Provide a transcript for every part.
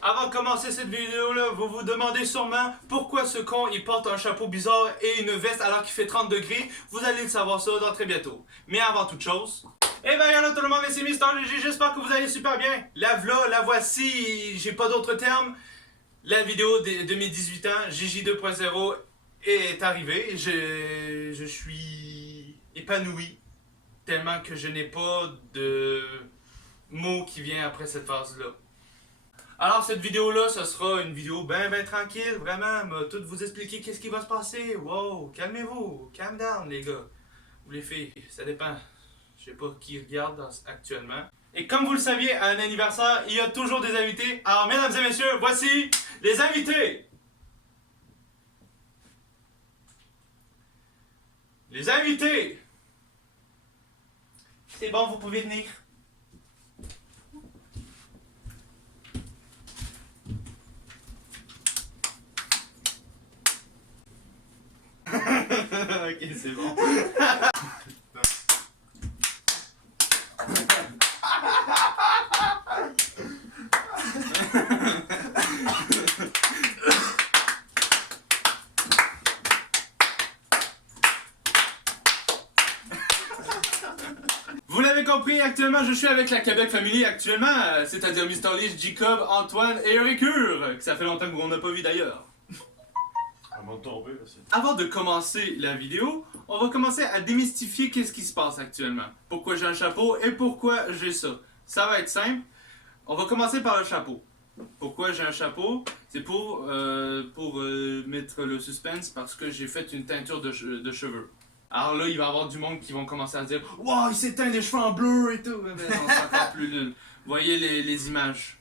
Avant de commencer cette vidéo-là, vous vous demandez sûrement pourquoi ce con il porte un chapeau bizarre et une veste alors qu'il fait 30 degrés. Vous allez le savoir ça dans très bientôt. Mais avant toute chose... Eh ben y'en a tout le monde, c'est Mister GG, j'espère que vous allez super bien. La voici, j'ai pas d'autres termes. La vidéo de mes 18 ans, GG 2.0 est arrivée. Je suis épanoui tellement que je n'ai pas de mots qui vient après cette phase-là. Alors cette vidéo-là, ce sera une vidéo ben tranquille, vraiment, tout vous expliquer qu'est-ce qui va se passer. Wow, calmez-vous, calm down les gars. Ou les filles, ça dépend. Je sais pas qui regarde actuellement. Et comme vous le saviez, à un anniversaire, il y a toujours des invités. Alors mesdames et messieurs, voici les invités. Les invités. C'est bon, vous pouvez venir. Ok, c'est bon. Vous l'avez compris, actuellement je suis avec la Québec Family actuellement, c'est-à-dire Mr. Lich, Jacob, Antoine et Euricure, que ça fait longtemps qu'on n'a pas vu d'ailleurs. Avant de commencer la vidéo, on va commencer à démystifier qu'est-ce qui se passe actuellement. Pourquoi j'ai un chapeau et pourquoi j'ai ça. Ça va être simple. On va commencer par le chapeau. Pourquoi j'ai un chapeau? C'est pour mettre le suspense parce que j'ai fait une teinture de cheveux. Alors là, il va y avoir du monde qui vont commencer à dire « Wow, il s'est teint des cheveux en bleu et tout! » Mais non, c'est encore plus nul. Voyez les images.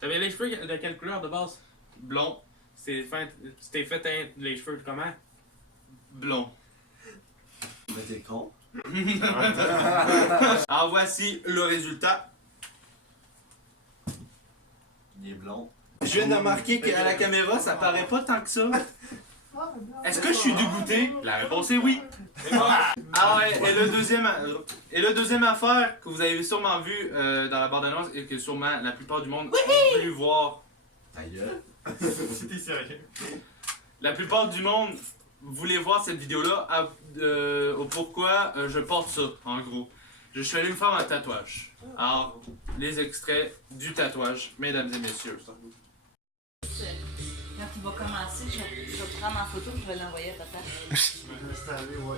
T'avais les cheveux de quelle couleur de base? Blond. C'était fait les cheveux comment? Blond. Mais t'es con. Alors voici le résultat. Il est blond. Je viens de remarquer qu'à la caméra, ça paraît pas tant que ça. Est-ce que je suis dégoûté? La réponse est oui. Ah ouais, et le deuxième affaire que vous avez sûrement vu dans la bande-annonce et que sûrement la plupart du monde a voulu voir. Ta gueule. T'es sérieux? La plupart du monde voulait voir cette vidéo-là au pourquoi je porte ça, en gros. Je suis allé me faire un tatouage. Alors, les extraits du tatouage, mesdames et messieurs. Quand il va commencer, je vais prendre en photo et je vais l'envoyer à papa. Je vais m'installer, ouais.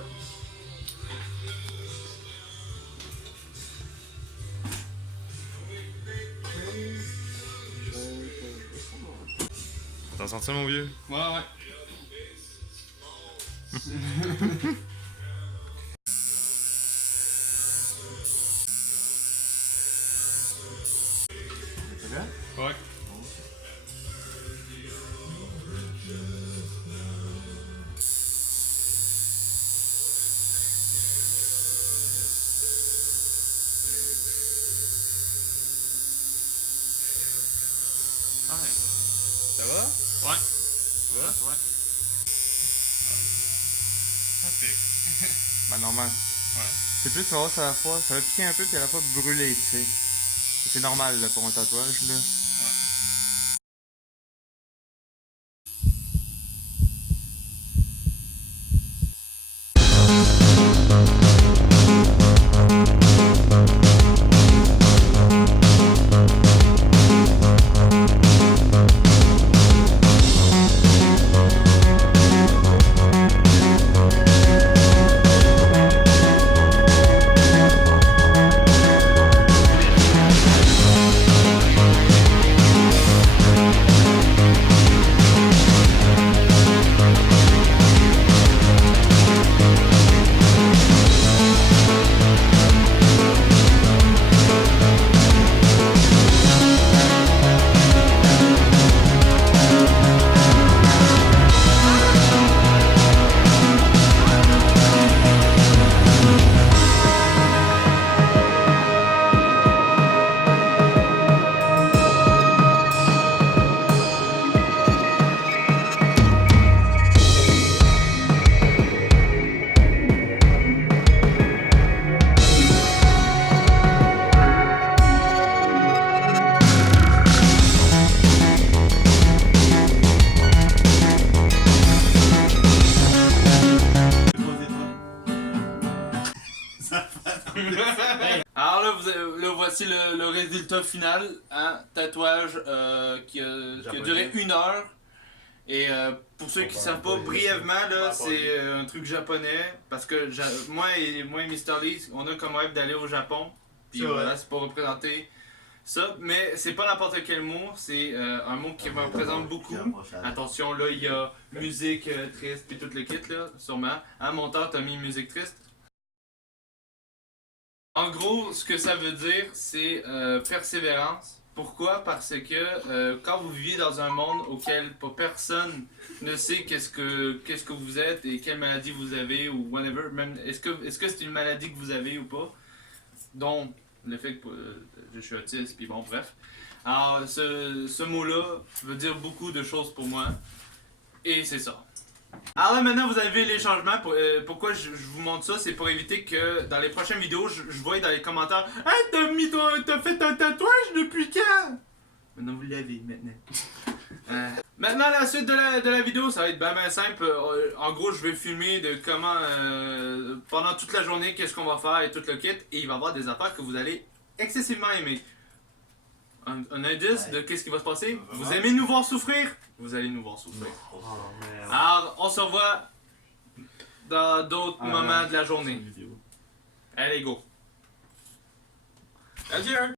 T'en sens ça, mon vieux? Ouais, ouais. C'est vrai? Ouais. Ça va? Ouais. Ça va? Ouais. Ça pique. Ben, normal. Ouais. C'est plus, tu vas voir, ça va piquer un peu, puis elle va pas brûler, tu sais. C'est normal, là, pour un tatouage, là. Alors là, là, voici le résultat final. Hein? Tatouage qui a duré 1 heure. Et pour ceux qui ne savent pas, brièvement, là, c'est un truc japonais. Parce que moi et Mr. Lee, on a comme rêve d'aller au Japon. Puis voilà, c'est pour représenter ça. Mais c'est pas n'importe quel mot, c'est un mot qui me représente beaucoup. Attention, là, il y a musique triste, puis tout le kit, là, sûrement. Hein, monteur, t'as mis musique triste. En gros, ce que ça veut dire, c'est persévérance. Pourquoi? Parce que quand vous vivez dans un monde auquel pas personne ne sait qu'est-ce que vous êtes et quelle maladie vous avez ou whatever, même est-ce que c'est une maladie que vous avez ou pas, dont le fait que je suis autiste, puis bon, bref. Alors, ce mot-là veut dire beaucoup de choses pour moi, et c'est ça. Alors là, maintenant, vous avez vu les changements. Pourquoi je vous montre ça? C'est pour éviter que dans les prochaines vidéos, je voie dans les commentaires « Hey, t'as fait un tatouage depuis quand? » Maintenant, vous l'avez, maintenant. Maintenant, la suite de la vidéo, ça va être ben simple. En gros, je vais filmer de comment, pendant toute la journée, qu'est-ce qu'on va faire et tout le kit. Et il va y avoir des affaires que vous allez excessivement aimer. Un indice de qu'est-ce qui va se passer? Vous aimez nous voir souffrir? Vous allez nous voir souffrir. Alors, on se revoit dans d'autres moments de la journée. Allez, go! Adieu!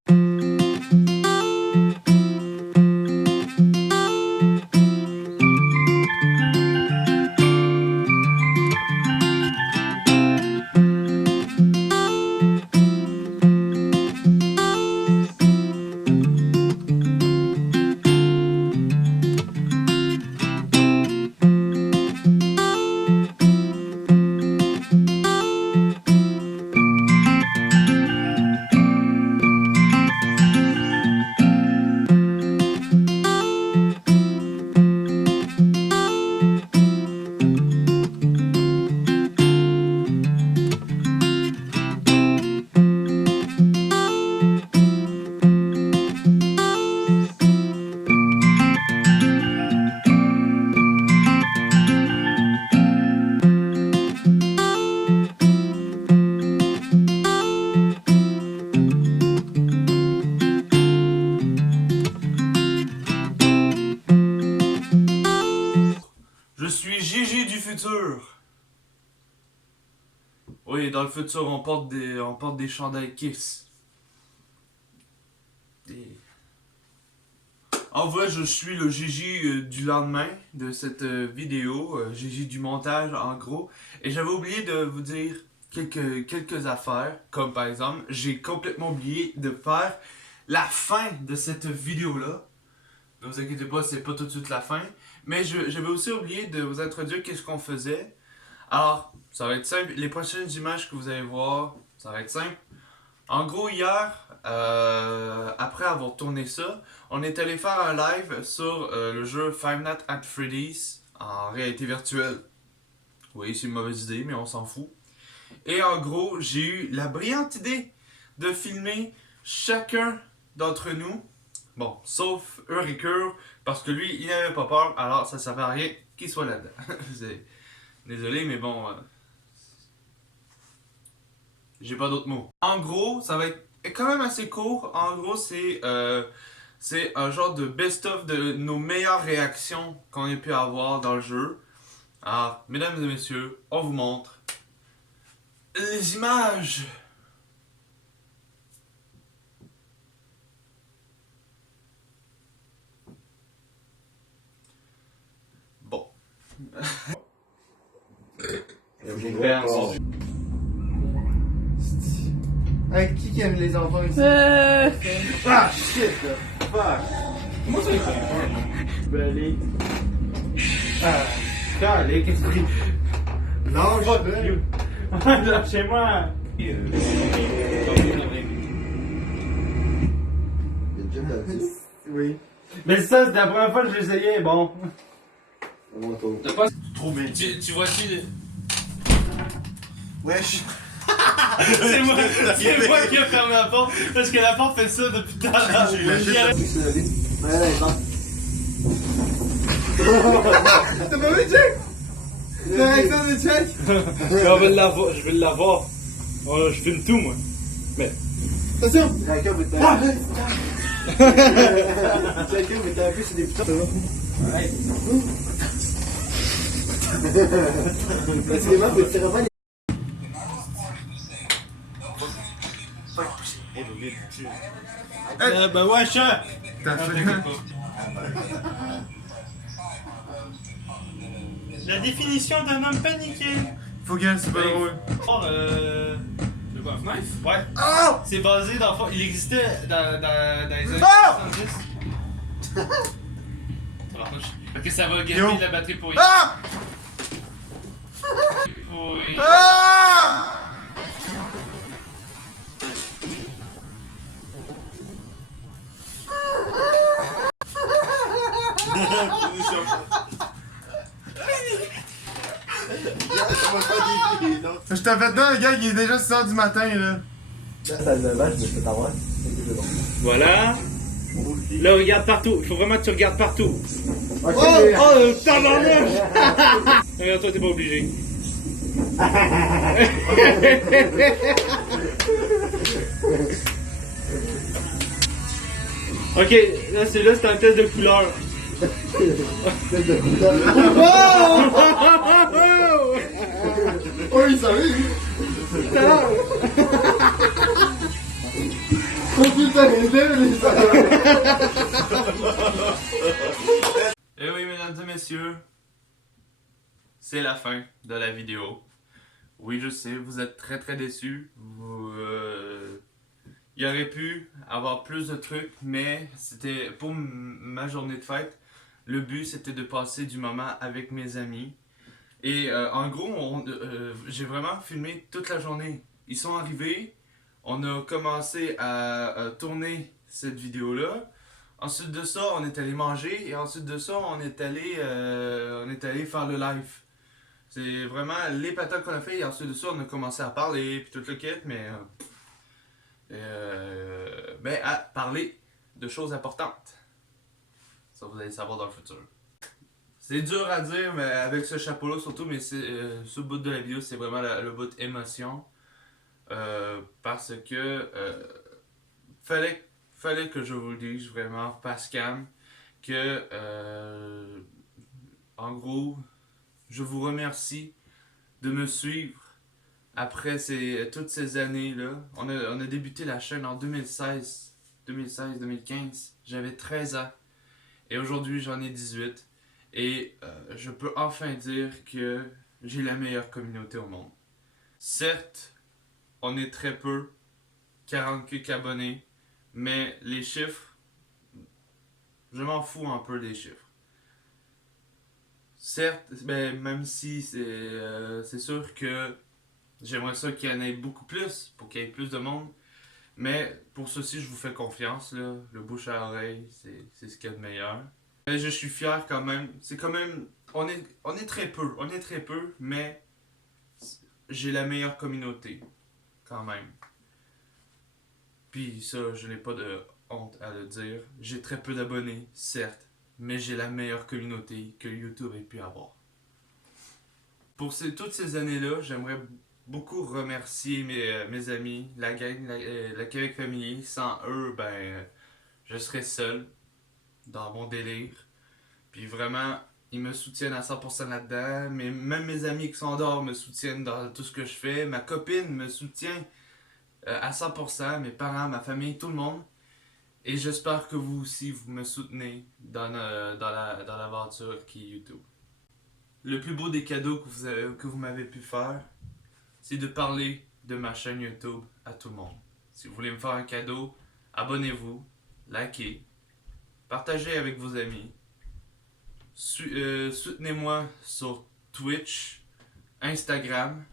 Je suis Gigi du futur. Oui, dans le futur, on porte des chandails Kiss. En vrai, je suis le Gigi du lendemain de cette vidéo, Gigi du montage en gros. Et j'avais oublié de vous dire quelques affaires, comme par exemple, j'ai complètement oublié de faire la fin de cette vidéo-là. Ne vous inquiétez pas, c'est pas tout de suite la fin. Mais j'avais aussi oublié de vous introduire qu'est-ce qu'on faisait. Alors, ça va être simple. Les prochaines images que vous allez voir, ça va être simple. En gros, hier, après avoir tourné ça, on est allé faire un live sur le jeu Five Nights at Freddy's en réalité virtuelle. Oui, c'est une mauvaise idée, mais on s'en fout. Et en gros, j'ai eu la brillante idée de filmer chacun d'entre nous. Bon, sauf Euricure, parce que lui, il n'avait pas peur, alors ça ne servait à rien qu'il soit là-dedans. Désolé, mais bon... j'ai pas d'autres mots. En gros, ça va être quand même assez court. En gros, c'est un genre de best-of de nos meilleures réactions qu'on ait pu avoir dans le jeu. Alors, mesdames et messieurs, on vous montre les images. Bon. Avec qui aime les enfants ici? Ah shit! Fuck! Moi, c'est pas je vais aller. Allez, qu'est-ce que tu... Non, Lâchez-moi! Oui. Mais ça, c'était la première fois que je l'essayais, bon. T'as pas... Trop bien. Tu vois-tu... Wesh! C'est moi qui ai fermé la porte, parce que la porte fait ça depuis tout à l'heure. T'as pas vu, Jack? La réaction de Jack? Je vais l'avoir. Oh, je filme tout, moi. Attention! Chacun veut Chacun veut taper sur des putains. Parce que les meufs, c'est vraiment les... Ben ouais, chat! La définition d'un homme paniqué. Faut que c'est pas drôle. Le quoi, Knife? Ouais. Oh! C'est basé dans le fond, il existait dans les années Ah! 70. Parce que ça va Yo. gagner la batterie pour Ah! Oui. Ah! Je t'ai fait là, le gars, il est déjà 6h du matin, là. Voilà. Là, regarde partout. Il faut vraiment que tu regardes partout. Oh, tabarnak! Regarde, toi, t'es pas obligé. Ok, là, c'est un test de couleur. Oh, il savait, lui! Oh putain, les Et oui, mesdames et messieurs, c'est la fin de la vidéo. Oui, je sais, vous êtes très déçus. Il y aurait pu avoir plus de trucs, mais c'était pour ma journée de fête. Le but, c'était de passer du moment avec mes amis. Et en gros, j'ai vraiment filmé toute la journée. Ils sont arrivés, on a commencé à tourner cette vidéo-là. Ensuite de ça, on est allé manger et ensuite de ça, on est allé faire le live. C'est vraiment les patates qu'on a fait et ensuite de ça, on a commencé à parler puis toute le kit, mais à parler de choses importantes. Ça, vous allez savoir dans le futur. C'est dur à dire, mais avec ce chapeau-là surtout, mais ce bout de la vidéo, c'est vraiment le bout émotion. Parce que fallait que je vous le dise vraiment, Pascal, que en gros, je vous remercie de me suivre après toutes ces années-là. On a débuté la chaîne en 2016-2015, j'avais 13 ans. Et aujourd'hui, j'en ai 18. Et je peux enfin dire que j'ai la meilleure communauté au monde. Certes, on est très peu, 40 quelques abonnés, mais les chiffres, je m'en fous un peu des chiffres. Certes, ben, même si c'est sûr que j'aimerais ça qu'il y en ait beaucoup plus, pour qu'il y ait plus de monde. Mais pour ceci, je vous fais confiance, là. Le bouche à oreille, c'est ce qu'il y a de meilleur. Mais je suis fier quand même. C'est quand même... On est très peu, mais j'ai la meilleure communauté, quand même. Puis ça, je n'ai pas de honte à le dire. J'ai très peu d'abonnés, certes, mais j'ai la meilleure communauté que YouTube ait pu avoir. Pour toutes ces années-là, j'aimerais beaucoup remercier mes amis, la gang, la Québec Family. Sans eux, ben, je serais seul dans mon délire. Puis vraiment, ils me soutiennent à 100% là-dedans. Mais même mes amis qui sont en dehors me soutiennent dans tout ce que je fais. Ma copine me soutient à 100%. Mes parents, ma famille, tout le monde. Et j'espère que vous aussi, vous me soutenez dans l'aventure qui est YouTube. Le plus beau des cadeaux que vous m'avez pu faire, c'est de parler de ma chaîne YouTube à tout le monde. Si vous voulez me faire un cadeau, abonnez-vous, likez, partagez avec vos amis, soutenez-moi sur Twitch, Instagram,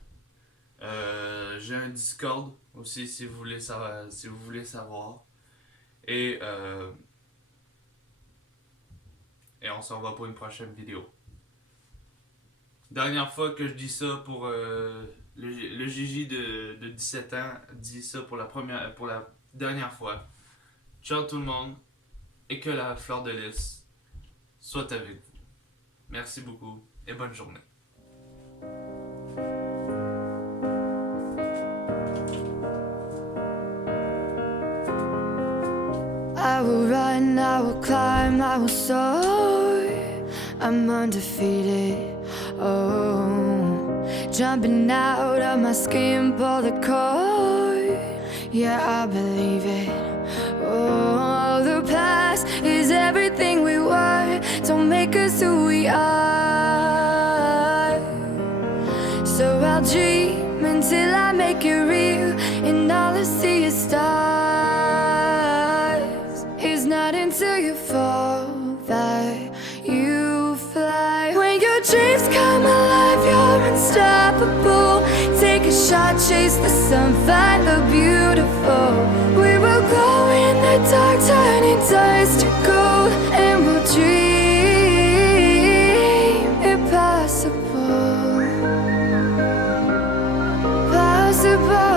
j'ai un Discord aussi si vous voulez savoir. Et on s'en va pour une prochaine vidéo. Dernière fois que je dis ça pour le Gigi de 17 ans dit ça pour la dernière fois. Ciao tout le monde et que la fleur de lys soit avec vous. Merci beaucoup et bonne journée. I will run, I will climb, I will soar. I'm undefeated. Oh, jumping out of my skin, pull the cord. Yeah, I believe it. Oh, the past is everything we were. Don't make us who we are. So I'll dream until I make it real, and all I see is stars. It's not until you fall that you fly. When your dreams come alive, you're unstoppable. Take a shot, chase the sun, find the beautiful. We will glow in the dark, turning dust to gold, and we'll dream impossible. Possible.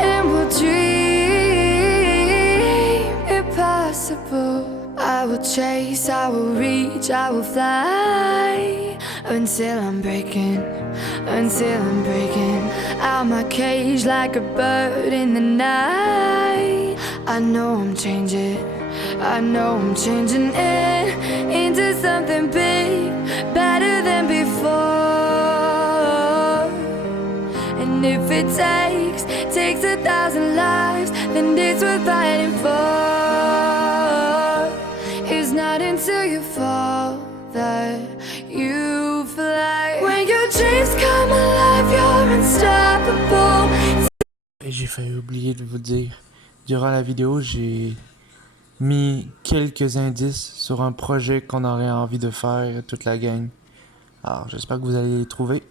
And we'll dream impossible. I will chase, I will reach, I will fly until I'm breaking out my cage like a bird in the night. I know I'm changing into something big, better than before. And if it takes 1,000 lives, then it's worth fighting for. It's not until you fall that you fly. When your dreams come alive, you're unstoppable. Et j'ai failli oublier de vous dire, durant la vidéo, j'ai mis quelques indices sur un projet qu'on aurait envie de faire, toute la gang. Alors, j'espère que vous allez les trouver.